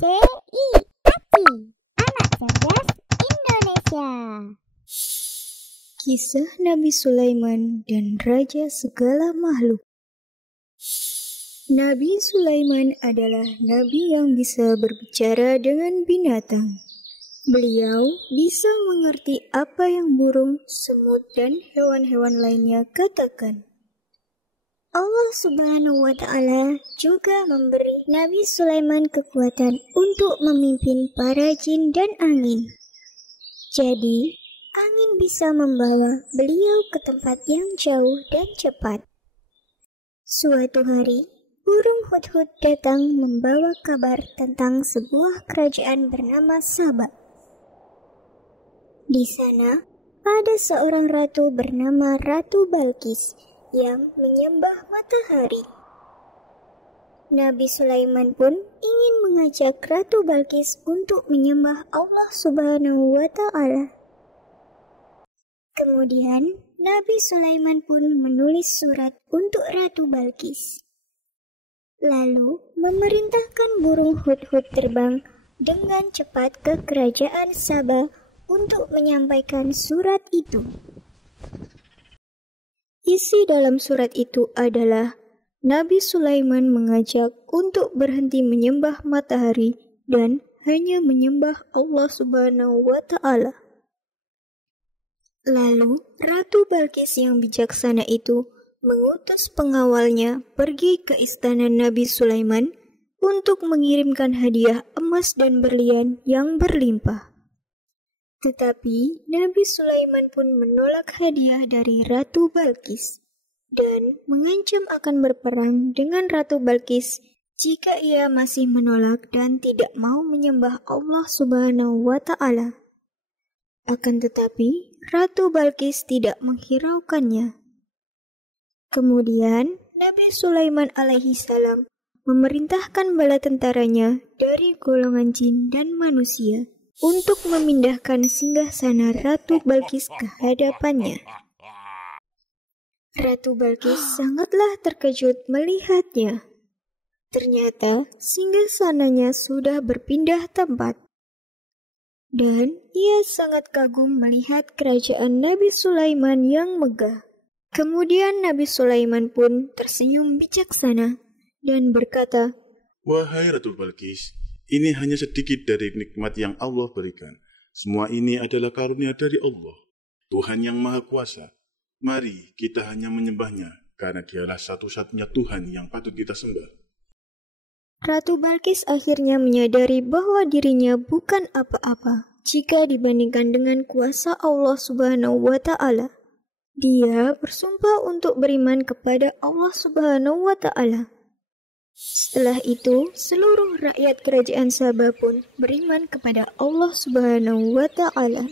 CIACI, Anak Cerdas Indonesia. Kisah Nabi Sulaiman dan Raja Segala Makhluk. Nabi Sulaiman adalah nabi yang bisa berbicara dengan binatang. Beliau bisa mengerti apa yang burung, semut, dan hewan-hewan lainnya katakan. Allah Subhanahu wa Ta'ala juga memberi Nabi Sulaiman kekuatan untuk memimpin para jin dan angin. Jadi, angin bisa membawa beliau ke tempat yang jauh dan cepat. Suatu hari, burung hudhud datang membawa kabar tentang sebuah kerajaan bernama Saba. Di sana, ada seorang ratu bernama Ratu Balqis yang menyembah matahari. Nabi Sulaiman pun ingin mengajak Ratu Balqis untuk menyembah Allah Subhanahu wa Ta'ala. Kemudian, Nabi Sulaiman pun menulis surat untuk Ratu Balqis. Lalu, memerintahkan burung hudhud terbang dengan cepat ke kerajaan Saba untuk menyampaikan surat itu. Isi dalam surat itu adalah Nabi Sulaiman mengajak untuk berhenti menyembah matahari dan hanya menyembah Allah Subhanahu wa Ta'ala. Lalu, Ratu Balqis yang bijaksana itu mengutus pengawalnya pergi ke istana Nabi Sulaiman untuk mengirimkan hadiah emas dan berlian yang berlimpah. Tetapi Nabi Sulaiman pun menolak hadiah dari Ratu Balqis dan mengancam akan berperang dengan Ratu Balqis jika ia masih menolak dan tidak mau menyembah Allah Subhanahu wa Ta'ala. Akan tetapi, Ratu Balqis tidak menghiraukannya. Kemudian, Nabi Sulaiman alaihi salam memerintahkan bala tentaranya dari golongan jin dan manusia untuk memindahkan singgasana Ratu Balqis ke hadapannya. Ratu Balqis sangatlah terkejut melihatnya. Ternyata singgasananya sudah berpindah tempat. Dan ia sangat kagum melihat kerajaan Nabi Sulaiman yang megah. Kemudian Nabi Sulaiman pun tersenyum bijaksana dan berkata, "Wahai Ratu Balqis, ini hanya sedikit dari nikmat yang Allah berikan. Semua ini adalah karunia dari Allah, Tuhan yang Maha Kuasa. Mari kita hanya menyembahnya, karena dialah satu-satunya Tuhan yang patut kita sembah." Ratu Balqis akhirnya menyadari bahwa dirinya bukan apa-apa jika dibandingkan dengan kuasa Allah Subhanahu wa Ta'ala. Dia bersumpah untuk beriman kepada Allah Subhanahu wa Ta'ala. Setelah itu, seluruh rakyat kerajaan Saba pun beriman kepada Allah Subhanahu wa Ta'ala.